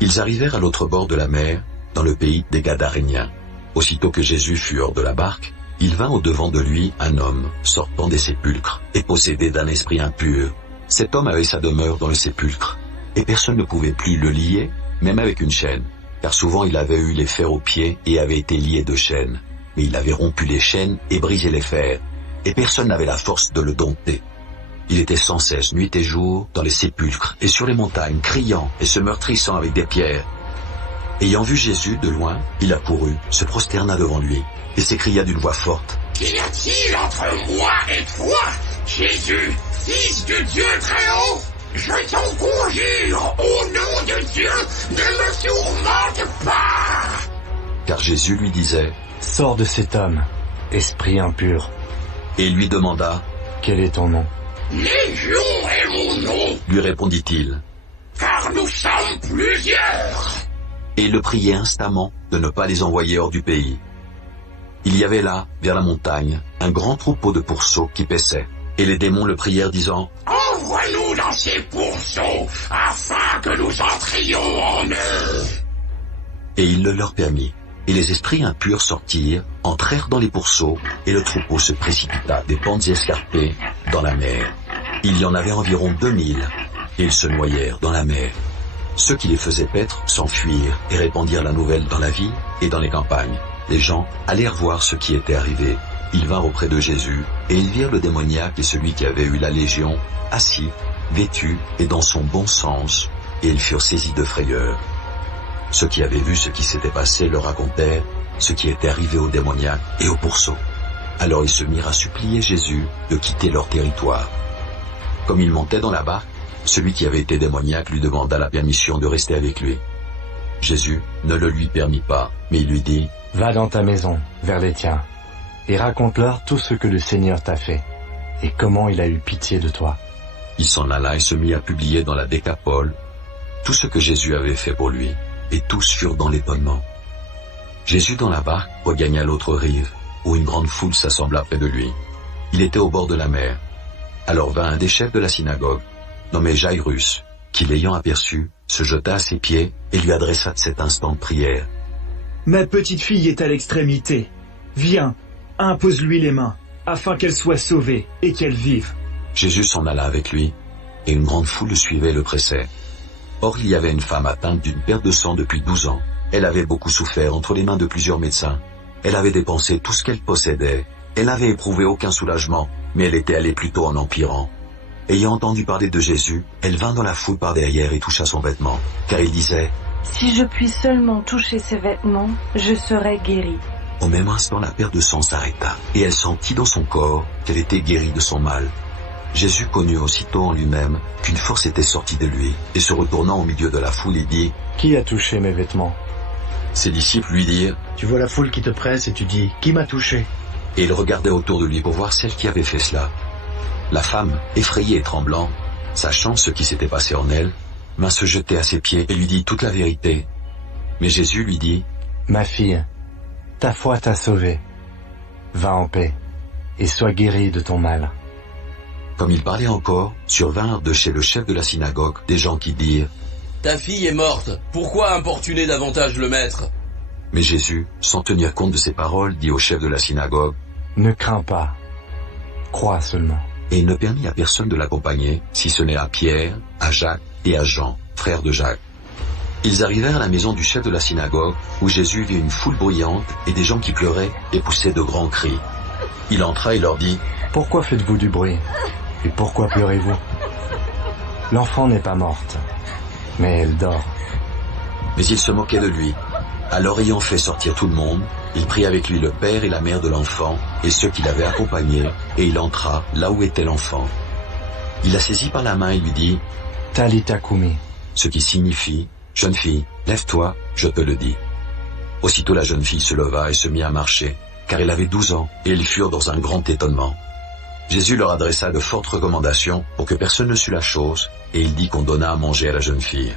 Ils arrivèrent à l'autre bord de la mer, dans le pays des Gadaréniens. Aussitôt que Jésus fut hors de la barque, il vint au-devant de lui un homme, sortant des sépulcres, et possédé d'un esprit impur. Cet homme avait sa demeure dans le sépulcre, et personne ne pouvait plus le lier, même avec une chaîne, car souvent il avait eu les fers aux pieds et avait été lié de chaînes. Mais il avait rompu les chaînes et brisé les fers, et personne n'avait la force de le dompter. Il était sans cesse, nuit et jour, dans les sépulcres et sur les montagnes, criant et se meurtrissant avec des pierres. Ayant vu Jésus de loin, il accourut, se prosterna devant lui, et s'écria d'une voix forte. « Qu'y a-t-il entre moi et toi, Jésus, Fils de Dieu très haut? Je t'en conjure, au nom de Dieu, ne me tourmente pas !» Car Jésus lui disait, « Sors de cet homme, esprit impur. » Et il lui demanda, « Quel est ton nom ?» « Légion est mon nom, lui répondit-il, car nous sommes plusieurs. » Et il le priait instamment de ne pas les envoyer hors du pays. Il y avait là, vers la montagne, un grand troupeau de pourceaux qui paissaient, et les démons le prièrent disant, « Envoie-nous dans ces pourceaux, afin que nous entrions en eux. » Et il le leur permit. Et les esprits impurs sortirent, entrèrent dans les pourceaux, et le troupeau se précipita des pentes escarpées dans la mer. Il y en avait environ 2000, et ils se noyèrent dans la mer. Ceux qui les faisaient paître s'enfuirent et répandirent la nouvelle dans la ville et dans les campagnes. Les gens allèrent voir ce qui était arrivé. Ils vinrent auprès de Jésus, et ils virent le démoniaque et celui qui avait eu la légion, assis, vêtus et dans son bon sens, et ils furent saisis de frayeur. Ceux qui avaient vu ce qui s'était passé leur racontèrent ce qui était arrivé aux démoniaques et aux pourceaux. Alors ils se mirent à supplier Jésus de quitter leur territoire. Comme il montait dans la barque, celui qui avait été démoniaque lui demanda la permission de rester avec lui. Jésus ne le lui permit pas, mais il lui dit, « Va dans ta maison, vers les tiens, et raconte-leur tout ce que le Seigneur t'a fait, et comment il a eu pitié de toi. » Il s'en alla et se mit à publier dans la Décapole tout ce que Jésus avait fait pour lui, et tous furent dans l'étonnement. Jésus dans la barque regagna l'autre rive, où une grande foule s'assembla près de lui. Il était au bord de la mer. Alors vint un des chefs de la synagogue, nommé Jairus, qui l'ayant aperçu, se jeta à ses pieds et lui adressa de cet instant de prière. « Ma petite fille est à l'extrémité. Viens, impose-lui les mains, afin qu'elle soit sauvée et qu'elle vive. » Jésus s'en alla avec lui, et une grande foule le suivait et le pressait. Or il y avait une femme atteinte d'une perte de sang depuis 12 ans. Elle avait beaucoup souffert entre les mains de plusieurs médecins. Elle avait dépensé tout ce qu'elle possédait. Elle n'avait éprouvé aucun soulagement, mais elle était allée plutôt en empirant. Ayant entendu parler de Jésus, elle vint dans la foule par derrière et toucha son vêtement, car il disait « Si je puis seulement toucher ses vêtements, je serai guérie. » Au même instant, la perte de sang s'arrêta, et elle sentit dans son corps qu'elle était guérie de son mal. Jésus connut aussitôt en lui-même qu'une force était sortie de lui, et se retournant au milieu de la foule, il dit « Qui a touché mes vêtements ?» Ses disciples lui dirent « Tu vois la foule qui te presse et tu dis « Qui m'a touché ?» Et il regardait autour de lui pour voir celle qui avait fait cela. La femme, effrayée et tremblant, sachant ce qui s'était passé en elle, vint se jeter à ses pieds et lui dit toute la vérité. Mais Jésus lui dit « Ma fille, ta foi t'a sauvée. Va en paix, et sois guérie de ton mal. » Comme il parlait encore, survinrent de chez le chef de la synagogue des gens qui dirent « Ta fille est morte, pourquoi importuner davantage le maître ?» Mais Jésus, sans tenir compte de ces paroles, dit au chef de la synagogue « Ne crains pas, crois seulement. » Et il ne permit à personne de l'accompagner, si ce n'est à Pierre, à Jacques et à Jean, frères de Jacques. Ils arrivèrent à la maison du chef de la synagogue, où Jésus vit une foule bruyante et des gens qui pleuraient et poussaient de grands cris. Il entra et leur dit « Pourquoi faites-vous du bruit? Et pourquoi pleurez-vous? L'enfant n'est pas morte, mais elle dort. » Mais il se moquait de lui. Alors ayant fait sortir tout le monde, il prit avec lui le père et la mère de l'enfant et ceux qui l'avaient accompagné, et il entra là où était l'enfant. Il la saisit par la main et lui dit « Talita Kumi », ce qui signifie « Jeune fille, lève-toi, je te le dis ». Aussitôt la jeune fille se leva et se mit à marcher, car elle avait 12 ans, et ils furent dans un grand étonnement. Jésus leur adressa de fortes recommandations pour que personne ne sût la chose, et il dit qu'on donna à manger à la jeune fille.